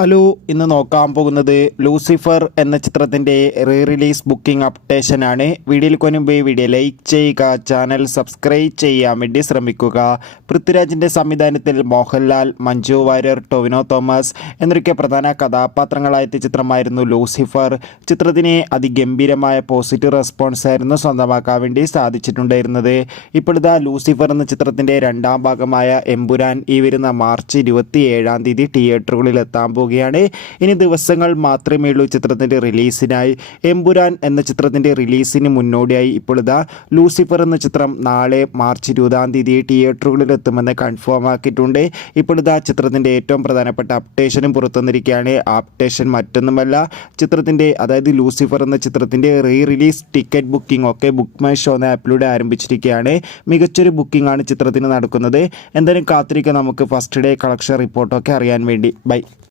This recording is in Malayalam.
ഹലോ ഇന്ന് നോക്കാൻ പോകുന്നത് ലൂസിഫർ എന്ന ചിത്രത്തിന്റെ റീ റിലീസ് ബുക്കിംഗ് അപ്ഡേഷൻ ആണ് വീഡിയോയിൽ കൊനുമ്പ് വീഡിയോ ലൈക്ക് ചെയ്യുക ചാനൽ സബ്സ്ക്രൈബ് ചെയ്യാൻ വേണ്ടി ശ്രമിക്കുക. പൃഥ്വിരാജിന്റെ സംവിധാനത്തിൽ മോഹൻലാൽ മഞ്ജു വാര്യർ ടൊവിനോ തോമസ് എന്നൊക്കെ പ്രധാന കഥാപാത്രങ്ങളായ ചിത്രമായിരുന്നു ലൂസിഫർ. ചിത്രത്തിന് അതിഗംഭീരമായ പോസിറ്റീവ് റെസ്പോൺസ് ആയിരുന്നു സ്വന്തമാക്കാൻ വേണ്ടി സാധിച്ചിട്ടുണ്ടായിരുന്നത്. ഇപ്പോഴിതാ ലൂസിഫർ എന്ന ചിത്രത്തിന്റെ രണ്ടാം ഭാഗമായ എമ്പുരാൻ ഈ വരുന്ന മാർച്ച് ഇരുപത്തി ഏഴാം തീയതി തിയേറ്ററുകളിൽ എത്താൻ പോവുകയാണ്. ഇനി ദിവസങ്ങൾ മാത്രമേ ഉള്ളൂ ചിത്രത്തിന്റെ റിലീസിനായി. എമ്പുരാൻ എന്ന ചിത്രത്തിന്റെ റിലീസിന് മുന്നോടിയായി ഇപ്പോൾ ഇതാ ലൂസിഫർ എന്ന ചിത്രം നാളെ മാർച്ച് ഇരുപതാം തീയതി തിയേറ്ററുകളിൽ എത്തുമെന്ന് കൺഫേം ആക്കിയിട്ടുണ്ട്. ഇപ്പോൾ ഇതാ ചിത്രത്തിന്റെ ഏറ്റവും പ്രധാനപ്പെട്ട അപ്ഡേഷനും പുറത്തുവന്നിരിക്കുകയാണ്. അപ്ഡേഷൻ മറ്റൊന്നുമല്ല ചിത്രത്തിന്റെ അതായത് ലൂസിഫർ എന്ന ചിത്രത്തിന്റെ റീ റിലീസ് ടിക്കറ്റ് ബുക്കിംഗ് ഒക്കെ ബുക്ക് മൈ ഷോ എന്ന ആപ്പിലൂടെ ആരംഭിച്ചിരിക്കുകയാണ്. മികച്ചൊരു ബുക്കിംഗ് ആണ് ചിത്രത്തിന് നടക്കുന്നത്. എന്തായാലും കാത്തിരിക്കുക നമുക്ക് ഫസ്റ്റ് ഡേ കളക്ഷൻ റിപ്പോർട്ടൊക്കെ അറിയാൻ വേണ്ടി. ബൈ.